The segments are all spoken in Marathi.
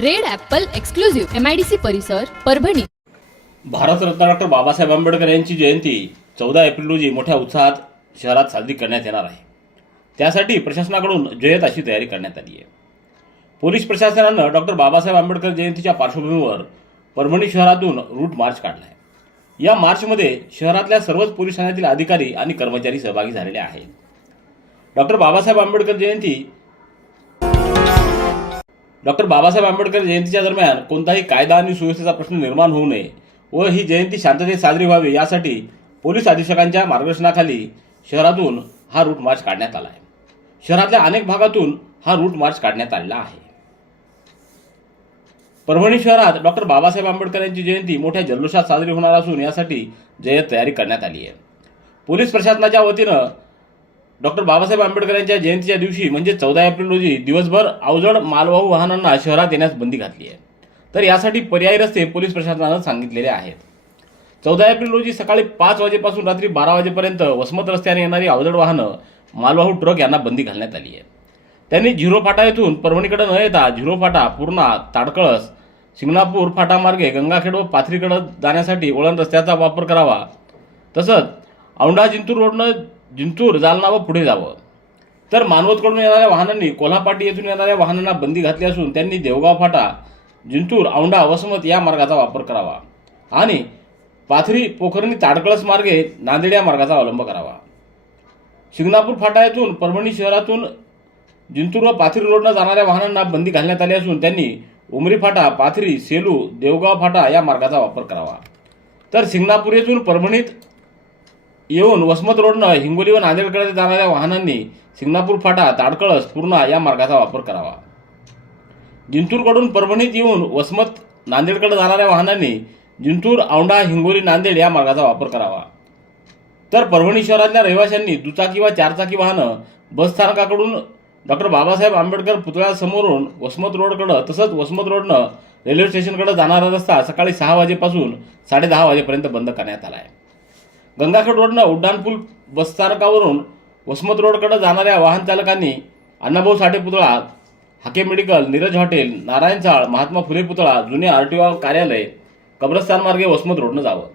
Red apple exclusive. MIDC परिसर परभणी. भारतरत्न डॉक्टर बाबासाहेब आंबेडकर यांची जयंती चौदा एप्रिल रोजी मोठ्या उत्साहात शहरात साजरी करण्यात येणार आहे. त्यासाठी प्रशासनाकडून जयत अशी तयारी करण्यात आली आहे. पोलीस प्रशासनानं डॉक्टर बाबासाहेब आंबेडकर जयंतीच्या पार्श्वभूमीवर परभणी शहरातून रूट मार्च काढला आहे या मार्चमध्ये शहरातल्या सर्वच पोलीस ठाण्यातील अधिकारी आणि कर्मचारी सहभागी झालेले आहेत. डॉक्टर बाबासाहेब आंबेडकर जयंती डॉक्टर बाबासाहेब आंबेडकर जयंतीच्या दरम्यान कोणताही कायदा आणि सुव्यवस्थेचा प्रश्न निर्माण होऊ नये व ही जयंती शांततेत साजरी व्हावी यासाठी पोलीस अधीक्षकांच्या मार्गदर्शनाखाली शहरातून हा रूट मार्च काढण्यात आला आहे. शहरातल्या अनेक भागातून हा रूट मार्च काढण्यात आलेला आहे. परभणी शहरात डॉक्टर बाबासाहेब आंबेडकर यांची जयंती मोठ्या जल्लोषात साजरी होणार असून यासाठी जय्यत तयारी करण्यात आली आहे. पोलीस प्रशासनाच्या वतीनं डॉक्टर बाबासाहेब आंबेडकर यांच्या जयंतीच्या दिवशी म्हणजे चौदा एप्रिल रोजी दिवसभर अवजड मालवाहू वाहनांना शहरात येण्यास बंदी घातली आहे. तर यासाठी पर्यायी रस्ते पोलीस प्रशासनानं सांगितलेले आहेत. चौदा एप्रिल रोजी सकाळी पाच वाजेपासून रात्री बारा वाजेपर्यंत वसमत रस्त्याने येणारी अवजड वाहनं मालवाहू ट्रक यांना बंदी घालण्यात आली आहे. त्यांनी झिरो फाटा येथून परभणीकडे न येता झिरो फाटा पूर्णा ताडकळस शिंगणापूर फाटामार्गे गंगाखेड व पाथरीकडे जाण्यासाठी वळण रस्त्याचा वापर करावा. तसंच औंढा जिंतूर रोडनं जिंतूर जालना व पुढे जावं. तर मानवतकडून येणाऱ्या वाहनांनी कोल्हापाटी येथून येणाऱ्या वाहनांना बंदी घातली असून त्यांनी देवगाव फाटा जिंतूर औंढा वसमत या मार्गाचा वापर करावा आणि पाथरी पोखरणी ताडकळस मार्गे नांदेड या मार्गाचा अवलंब करावा. शिंगणापूर फाटा येथून परभणी शहरातून जिंतूर व पाथरी रोडनं जाणाऱ्या वाहनांना बंदी घालण्यात आली असून त्यांनी उमरी फाटा पाथरी सेलू देवगाव फाटा या मार्गाचा वापर करावा. तर शिंगणापूर येथून परभणीत येऊन वसमत रोडनं हिंगोली व नांदेडकडे जाणाऱ्या वाहनांनी सिंगणापूर फाटा ताडकळस पूर्णा या मार्गाचा वापर करावा. जिंतूरकडून परभणीत येऊन वसमत नांदेडकडे जाणाऱ्या वाहनांनी जिंतूर औंढा हिंगोली नांदेड या मार्गाचा वापर करावा. तर परभणी शहरातल्या रहिवाशांनी दुचाकी व चारचाकी वाहनं बसस्थानकाकडून डॉक्टर बाबासाहेब आंबेडकर पुतळ्यासमोरून वसमत रोडकडं तसंच वसमत रोडनं रेल्वे स्टेशनकडे जाणारा रस्ता सकाळी सहा वाजेपासून साडेदहा वाजेपर्यंत बंद करण्यात आला आहे गंगाखेड रोडनं उड्डाणपूल बसस्थानकावरून वसमत रोडकडे जाणाऱ्या वाहन चालकांनी अण्णाभाऊ साठे पुतळा हाके मेडिकल नीरज हॉटेल नारायण चाळ महात्मा फुले पुतळा जुने आर टी ओ कार्यालय कब्रस्तान मार्गे वसमत रोडनं जावं.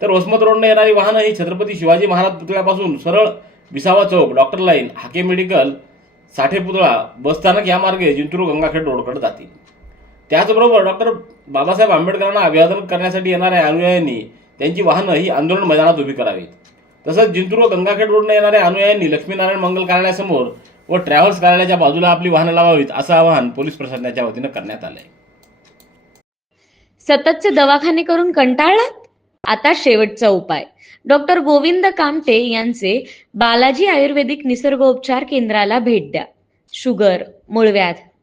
तर वसमत रोडनं येणारी वाहनं ही छत्रपती शिवाजी महाराज पुतळ्यापासून सरळ विसावा चौक doctor line Hake medical Sathe पुतळा बसस्थानक या मार्गे जिंतूर गंगाखेड रोडकडे जातील. त्याचबरोबर डॉक्टर बाबासाहेब आंबेडकरांना अभिवादन करण्यासाठी येणाऱ्या अनुयायांनी त्यांची वाहनं ही आंदोलन मैदानात उभी करावीत. तसंच जिंतूर व गंगाखेड रोडने येणाऱ्या अनुयायांनी लक्ष्मीनारायण मंगल कार्यालयासमोर व ट्रॅव्हल्स कार्यालयाच्या बाजूला आपली वाहनं लावावीत असं आवाहन पोलीस प्रशासनाच्या वतीनं करण्यात आलंय. सततचे दवाखाने करून कंटाळलात? आता शेवटचा उपाय. डॉक्टर गोविंद कामटे यांचे बालाजी आयुर्वेदिक निसर्गोपचार केंद्राला भेट द्या. शुगर मूळव्याध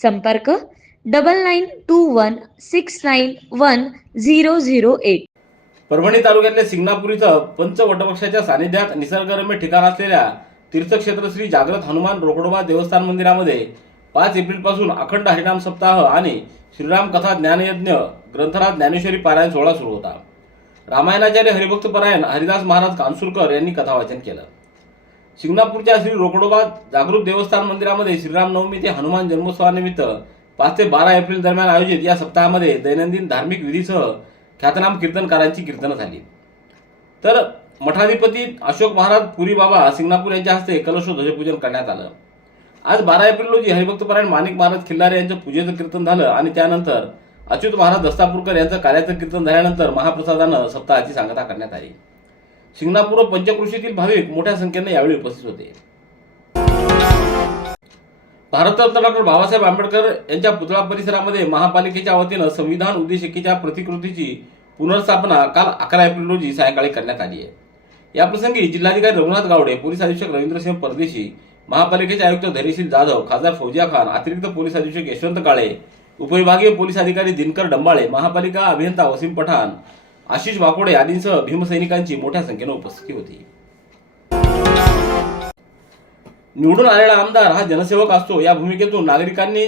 संपर्क double nine two one six nine one zero zero eight. Parbhani तालुक्यातल्या सिंगणापूर इथं पंच वटवृक्षाच्या सानिध्यात निसर्गरम्य ठिकाण असलेल्या तीर्थक्षेत्र श्री जागृत हनुमान रोकडोबा देवस्थान मंदिरामध्ये पाच एप्रिलपासून अखंड हरिनाम सप्ताह आणि श्रीराम कथा ज्ञानयज्ञ ग्रंथराज ज्ञानेश्वरी पारायण सोहळा सुरू होता. रामायणाचार्य हरिभक्त परायण हरिदास महाराज कानसुरकर यांनी कथावाचन केलं. शिंगणापूरच्या श्री रोकडोबा जागृत देवस्थान मंदिरामध्ये श्रीराम नवमी ते हनुमान जन्मोत्सवानिमित्त पाच ते बारा एप्रिल दरम्यान आयोजित या सप्ताहामध्ये दैनंदिन धार्मिक विधीसह ख्यातनाम कीर्तनकारांची कीर्तनं झाली. तर मठाधिपती अशोक महाराज पुरी बाबा सिंगणापूर यांच्या हस्ते कलश ध्वजपूजन करण्यात आलं. आज बारा एप्रिल रोजी हरिभक्तपरायण माणिक महाराज खिल्लारे यांचं पूजेचं कीर्तन झालं आणि त्यानंतर अच्युत महाराज दस्तापूरकर यांचं कार्याचं कीर्तन झाल्यानंतर महाप्रसादानं सप्ताहाची सांगता करण्यात आली. शिंगणापूर पंचकृषीतील भाविक मोठ्या संख्येने यावेळी उपस्थित होते. भारतरत्न डॉक्टर बाबासाहेब आंबेडकर यांच्या पुतळा परिसरामध्ये महापालिकेच्या वतीनं संविधान उद्देशिकेच्या प्रतिकृतीची पुनर्स्थापना काल अकरा एप्रिल रोजी सायंकाळी करण्यात आली आहे. याप्रसंगी जिल्हाधिकारी रघुनाथ गावडे पोलीस अधीक्षक रवींद्रसिंह परदेशी महापालिकेचे आयुक्त धैर्यशील जाधव खासदार फौजिया खान अतिरिक्त पोलीस अधीक्षक यशवंत काळे उपविभागीय पोलीस अधिकारी दिनकर डंबाळे महापालिका अभियंता वसीम पठाण आशिष वाकोडे आदींसह भीमसैनिकांची मोठ्या संख्येनं उपस्थिती होती. निवडून आलेला आमदार हा जनसेवक असतो. या भूमिकेतून नागरिकांनी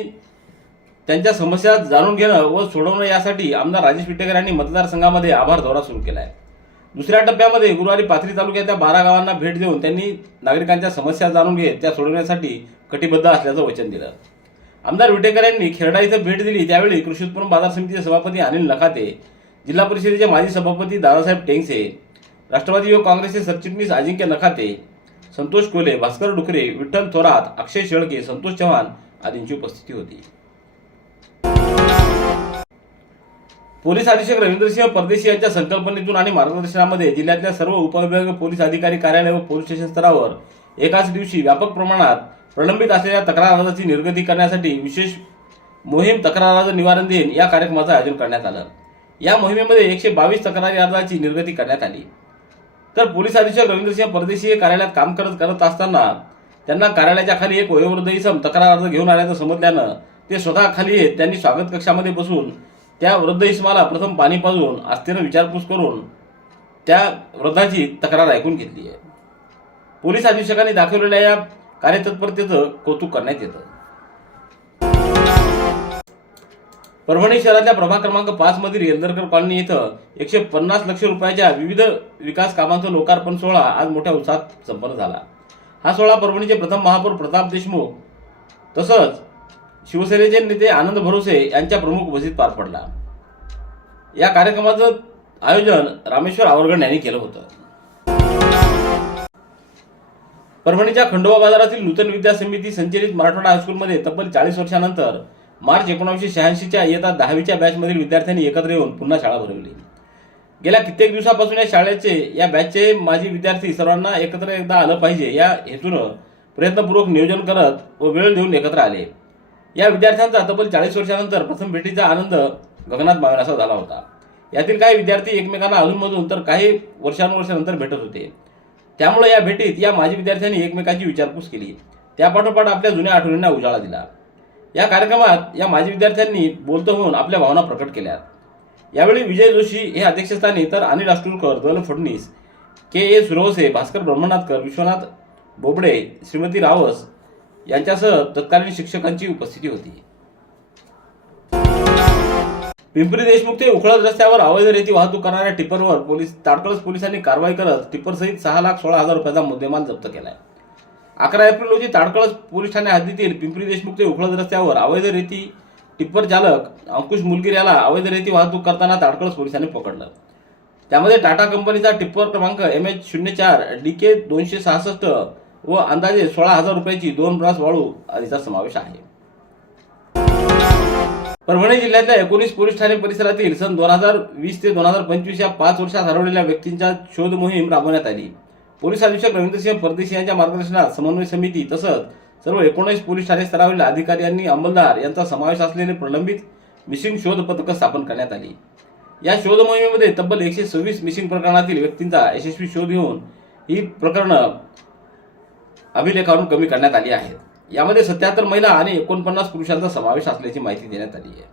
त्यांच्या समस्या जाणून घेणं व सोडवणं यासाठी आमदार राजेश विटेकर यांनी मतदारसंघामध्ये आभार दौरा सुरू केला आहे दुसऱ्या टप्प्यामध्ये गुरुवारी पाथरी तालुक्यातल्या बारा गावांना भेट देऊन त्यांनी नागरिकांच्या समस्या जाणून घेत त्या सोडवण्यासाठी कटिबद्ध असल्याचं वचन दिलं. आमदार विटेकर यांनी खेरडा इथं भेट दिली. त्यावेळी कृषी उत्पन्न बाजार समितीचे सभापती अनिल नखाते जिल्हा परिषदेचे माजी सभापती दादासाहेब टेंगसे राष्ट्रवादी युवक काँग्रेसचे सरचिटणीस अजिंक्य नखाते संतोष कोले भास्कर डुकरे विठ्ठल थोरात अक्षय शेळके संतोष चव्हाण आदींची उपस्थिती होती. पोलीस अधीक्षक रवींद्रसिंह परदेशी यांच्या संकल्पनेतून आणि मार्गदर्शनामध्ये जिल्ह्यातल्या सर्व उपविभागीय पोलीस अधिकारी कार्यालय व पोलीस स्टेशन स्तरावर एकाच दिवशी व्यापक प्रमाणात प्रलंबित असलेल्या तक्रार अर्जाची निर्गती करण्यासाठी विशेष मोहीम तक्रार अर्ज निवारण दिन या कार्यक्रमाचं आयोजन करण्यात आलं. या मोहिमेमध्ये एकशे बावीस तक्रारी अर्जाची निर्गती करण्यात आली. तर पोलीस अधीक्षक रवींद्रसिंह परदेशी हे कार्यालयात काम करत करत असताना त्यांना कार्यालयाच्या खाली एक वयोवृद्ध इसम तक्रार अर्ज घेऊन आल्याचं समजल्यानं ते स्वतः खाली येत त्यांनी स्वागत कक्षामध्ये बसून त्या वृद्ध इसमाला प्रथम पाणी पाजून आस्थेनं विचारपूस करून त्या वृद्धाची तक्रार ऐकून घेतली आहे. पोलीस अधीक्षकांनी दाखवलेल्या या कार्यतत्परतेचं कौतुक करण्यात येतं. परभणी शहरातल्या प्रभाग क्रमांक पाच मधील येंदरकर कॉलनी इथं एकशे पन्नास लक्ष रुपयाच्या विविध विकास कामांचा लोकार्पण सोहळा आज मोठ्या उत्साहात संपन्न झाला. हा सोहळा परभणीचे प्रथम महापौर प्रताप देशमुख तसंच शिवसेनेचे नेते आनंद भरोसे यांच्या प्रमुख उपस्थित पार पडला. या कार्यक्रमाचं आयोजन रामेश्वर आवरगण यांनी केलं होतं. परभणीच्या खंडोबा बाजारातील नूतन विद्या समिती संचलित मराठवाडा हायस्कूलमध्ये तब्बल चाळीस वर्षानंतर मार्च एकोणीसशे शहाऐंशीच्या इयत्ता दहावीच्या बॅचमधील विद्यार्थ्यांनी एकत्र येऊन पुन्हा शाळा भरवली. गेल्या कित्येक दिवसापासून या शाळेचे या बॅचचे माजी विद्यार्थी सर्वांना एकत्र एकदा आलं पाहिजे या हेतूनं प्रयत्नपूर्वक नियोजन करत व वेळ देऊन एकत्र आले. या विद्यार्थ्यांचा तब्बल चाळीस वर्षानंतर प्रथम भेटीचा आनंद गगनात मावेनासा झाला होता. यातील काही विद्यार्थी एकमेकांना अधूनमधून तर काही वर्षानुवर्षानंतर भेटत होते. त्यामुळे या भेटीत या माजी विद्यार्थ्यांनी एकमेकांची विचारपूस केली. त्यापाठोपाठ आपल्या जुन्या आठवणींना उजाळा दिला. या कार्यक्रमात या माजी विद्यार्थ्यांनी बोलतो होऊन आपल्या भावना प्रकट केल्या यावेळी विजय जोशी हे अध्यक्षस्थानी तर अनिल अष्टुरकर दल फडणीस के ए सुरवसे भास्कर ब्रह्मनाथकर विश्वनाथ बोबडे श्रीमती रावस यांच्यासह तत्कालीन शिक्षकांची उपस्थिती होती. पिंपरी देशमुख ते उखळत रस्त्यावर अवैध रेती वाहतूक करणाऱ्या टिपरवर पोलीस ताडकळस पोलिसांनी कारवाई करत टिपरसहित सहा लाख सोळा हजार रुपयाचा मुद्देमाल जप्त केलाय. अकरा एप्रिल रोजी ताडकळस पोलीस ठाणे हद्दीतील पिंपरी देशमुख ते उखळद रस्त्यावर अवैध रेती टिप्पर चालक अंकुश मुलगीर याला अवैध रेती वाहतूक करताना ताडकळस पोलिसांनी पकडलं. त्यामध्ये टाटा कंपनीचा टिप्पर क्रमांक एम एच शून्य चार डी के दोनशे सहासष्ट व अंदाजे सोळा हजार रुपयाची दोन ब्रास वाळू आदीचा समावेश आहे. परभणी जिल्ह्यातल्या एकोणीस पोलीस ठाणे परिसरातील सन दोन हजार वीस ते दोन हजार पंचवीस या पाच वर्षात हरवलेल्या व्यक्तींच्या शोध मोहीम राबवण्यात आली. पोलीस अधीक्षक रवींद्रसिंह परदेशी यांच्या मार्गदर्शनात समन्वय समिती तसंच सर्व एकोणीस पोलीस ठाणे स्तरावरील अधिकारी आणि अंमलदार यांचा समावेश असलेले प्रलंबित मिसिंग शोध पथक स्थापन करण्यात आली. या शोध मोहिमेमध्ये तब्बल एकशे सव्वीस मिसिंग प्रकरणातील व्यक्तींचा यशस्वी शोध घेऊन ही प्रकरणं अभिलेखावरून कमी करण्यात आली आहेत. यामध्ये सत्याहत्तर महिला आणि एकोणपन्नास पुरुषांचा समावेश असल्याची माहिती देण्यात आली आहे.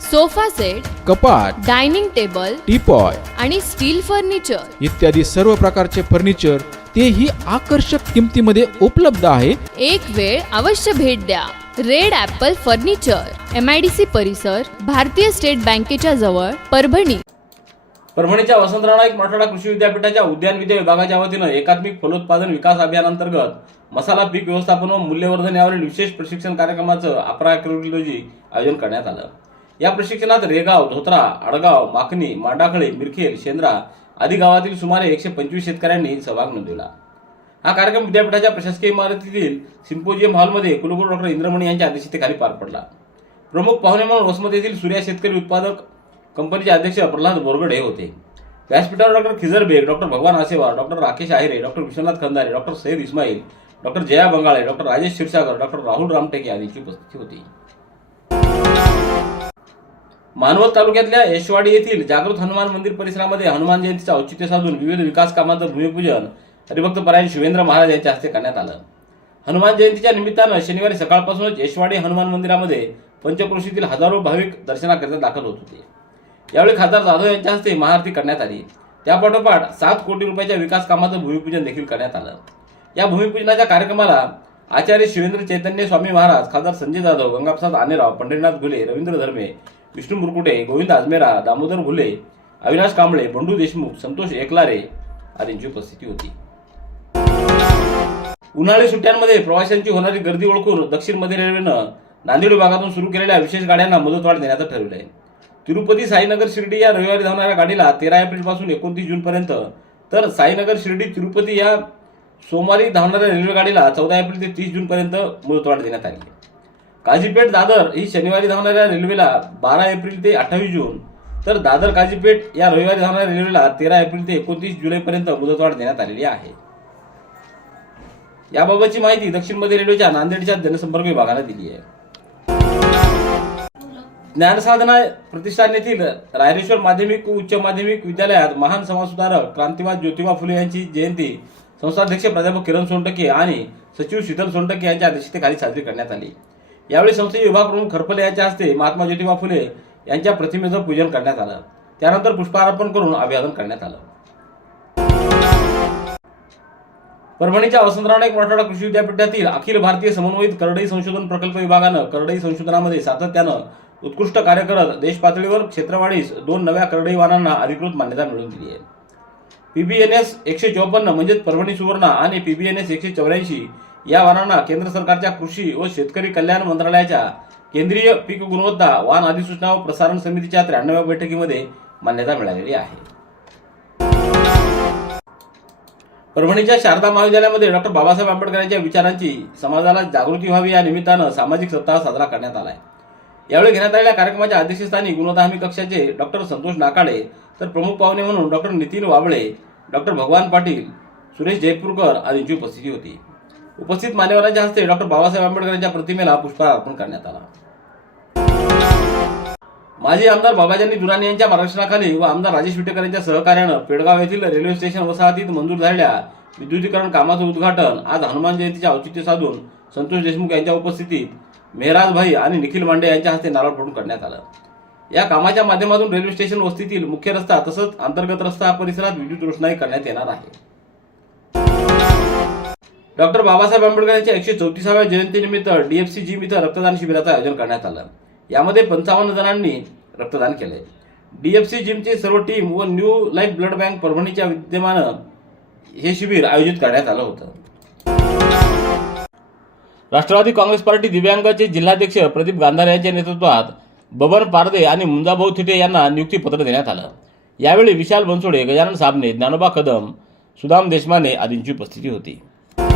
sofa set कपाट डायनिंग टेबल टीपॉय आणि स्टील फर्निचर. इत्यादी सर्व प्रकारचे फर्निचर तेही आकर्षक किमतीमध्ये उपलब्ध आहे. एक वेळ अवश्य भेट द्या. Red apple furniture M I D C परिसर भारतीय स्टेट बँकेच्या जवळ परभणी. परभणीच्या वसंतराव नाईक मराठवाडा कृषी विद्यापीठाच्या उद्यानविद्या विभागाच्या वतीनं एकात्मिक फलोत्पादन विकास अभियानांतर्गत मसाला पीक व्यवस्थापन व मूल्यवर्धन यावरील विशेष प्रशिक्षण कार्यक्रमाचं अकरा एप्रिल रोजी आयोजन करण्यात आलं. या प्रशिक्षणात रेगाव धोत्रा आडगाव माकणी मांडाखळे मिरखेल शेंद्रा आदी गावातील सुमारे एकशे पंचवीस शेतकऱ्यांनी सहभाग नोंदवला. हा कार्यक्रम विद्यापीठाच्या प्रशासकीय इमारतीतील सिम्पोजियम हॉलमध्ये कुलगुरू डॉक्टर इंद्रमणी यांच्या अध्यक्षतेखाली पार पडला. प्रमुख पाहुणे म्हणून वसमत येथील सूर्या शेतकरी उत्पादक कंपनीचे अध्यक्ष प्रल्हाद बोरगड हे होते. व्यासपीठावर doctor Khizar Baig doctor Bhagwan Asewar doctor Rakesh Ahire doctor Vishwanath Khandare doctor Saeed Ismail doctor Jaya Bangale doctor Rajesh Kshirsagar doctor Rahul Ramteke आदींची उपस्थिती होती. मानवत तालुक्यातल्या यशवाडी येथील जागृत हनुमान मंदिर परिसरामध्ये हनुमान जयंतीचं औचित्य साधून विविध विकास कामांचं भूमिपूजन हरिभक्त परायण शिवेंद्र महाराज यांच्या हस्ते करण्यात आलं. हनुमान जयंतीच्या निमित्तानं शनिवारी सकाळपासूनच यशवाडी हनुमान मंदिरामध्ये पंचक्रोशीतील हजारो भाविक दर्शनाकरिता दाखल होत होते. यावेळी खासदार जाधव यांच्या हस्ते महाआरती करण्यात आली. त्यापाठोपाठ सात कोटी रुपयाच्या विकास कामाचं भूमिपूजन देखील करण्यात आलं. या भूमिपूजनाच्या कार्यक्रमाला आचार्य शिवेंद्र चैतन्य स्वामी महाराज खासदार संजय जाधव गंगाप्रसाद आनेराव पंढरीनाथ घुले रवींद्र धर्मे विष्णू मुरकुटे गोविंद आजमेरा दामोदर घुले अविनाश कांबळे बंडू देशमुख संतोष एकलारे आदींची उपस्थिती होती. उन्हाळी सुट्ट्यांमध्ये प्रवाशांची होणारी गर्दी ओळखून दक्षिण मध्य रेल्वेनं नांदेड विभागातून सुरू केलेल्या विशेष गाड्यांना मुदतवाढ देण्याचं ठरवलं आहे तिरुपती साईनगर शिर्डी या रविवारी धावणाऱ्या गाडीला तेरा एप्रिलपासून एकोणतीस जून पर्यंत तर साईनगर शिर्डी तिरुपती या सोमवारी धावणाऱ्या रेल्वे गाडीला चौदा एप्रिल ते तीस जून पर्यंत मुदतवाढ देण्यात आली काझीपेठ दादर ही शनिवारी धावणाऱ्या रेल्वेला बारा एप्रिल ते अठ्ठावीस जून. तर दादर काझीपेठ या रविवारी धावणाऱ्या रेल्वेला तेरा एप्रिल ते एकोणतीस जुलैपर्यंत मुदतवाढ देण्यात आलेली आहे. याबाबतची माहिती दक्षिण मध्य रेल्वेच्या नांदेडच्या जनसंपर्क विभागाने दिली आहे. ज्ञानसाधना प्रतिष्ठान येथील रायरेश्वर माध्यमिक व उच्च माध्यमिक विद्यालयात महान समाजसुधारक क्रांतिवाद ज्योतिबा फुले यांची जयंती संस्थाध्यक्ष प्राध्यापक किरण सोनटके आणि सचिव शीतल सोनटके यांच्या अध्यक्षतेखाली साजरी करण्यात आली. यावेळी संस्थेचे विभाग प्रमुख खरपले यांच्या हस्ते महात्मा ज्योतिबा फुले यांच्या प्रतिमेचं पूजन करण्यात आलं. त्यानंतर पुष्पार्पण करून अभिवादन करण्यात आलं. परभणीच्या वसंतराव नाईक मराठवाडा कृषी विद्यापीठातील अखिल भारतीय समन्वयित करडई संशोधन प्रकल्प विभागानं करडई संशोधनामध्ये सातत्यानं उत्कृष्ट कार्य करत देश पातळीवर क्षेत्रवाढीस दोन नव्या करडई वाहनांना अधिकृत मान्यता मिळवून दिली आहे. पीबीएनएस एकशे चौपन्न म्हणजेच परभणी सुवर्णा आणि पीबीएनएस एकशे चौऱ्याऐंशी या वाहनांना केंद्र सरकारच्या कृषी व शेतकरी कल्याण मंत्रालयाच्या केंद्रीय पीक गुणवत्ता वाहन अधिसूचना व प्रसारण समितीच्या त्र्याण्णव्या बैठकीमध्ये मान्यता मिळालेली आहे. परभणीच्या शारदा महाविद्यालयामध्ये डॉक्टर बाबासाहेब आंबेडकर यांच्या विचारांची समाजाला जागृती व्हावी या निमित्तानं सामाजिक सप्ताह साजरा करण्यात आला आहे यावेळी घेण्यात आलेल्या कार्यक्रमाच्या अध्यक्षस्थानी गुणवत्ता हमी कक्षाचे डॉक्टर संतोष नाकाडे तर प्रमुख पाहुणे म्हणून डॉक्टर नितीन वाबळे डॉक्टर भगवान पाटील सुरेश जयपूरकर आदींची उपस्थिती होती. उपस्थित मान्यवरांच्या हस्ते डॉक्टर बाबासाहेब आंबेडकरांच्या प्रतिमेला पुष्पहार अर्पण करण्यात आला. माजी आमदार बाबाजानी दुराणी यांच्या मार्गदर्शनाखाली व आमदार राजेश विटेकर यांच्या सहकार्यानं पेडगाव येथील रेल्वे स्टेशन वसाहतीत मंजूर झालेल्या विद्युतीकरण कामाचं उद्घाटन आज हनुमान जयंतीचे औचित्य साधून संतोष देशमुख यांच्या उपस्थितीत मेहराज भाई आणि निखिल मांडे यांच्या हस्ते नारळ फोडून करण्यात आलं. या कामाच्या माध्यमातून रेल्वे स्टेशन वस्तीतील मुख्य रस्ता तसंच अंतर्गत रस्ता परिसरात विद्युत रोषणाई करण्यात येणार आहे. डॉक्टर बाबासाहेब आंबेडकर यांच्या एकशे चौतीसाव्या जयंतीनिमित्त डीएफसी जिम इथं रक्तदान शिबिराचं आयोजन करण्यात आलं. यामध्ये पंचावन्न जणांनी रक्तदान केले. डीएफसी जिमचे सर्व टीम व न्यू लाईफ ब्लड बँक परभणीच्या विद्यमानं हे शिबिर आयोजित करण्यात आलं होतं. राष्ट्रवादी काँग्रेस पार्टी दिव्यांगाचे जिल्हाध्यक्ष प्रदीप गांधार यांच्या नेतृत्वात बबन पारदे आणि मुंजाभाऊ थिटे यांना नियुक्तीपत्र देण्यात आलं. यावेळी विशाल बनसोडे गजानन साबणे ज्ञानोबा कदम सुदाम देशमाने आदींची उपस्थिती होती.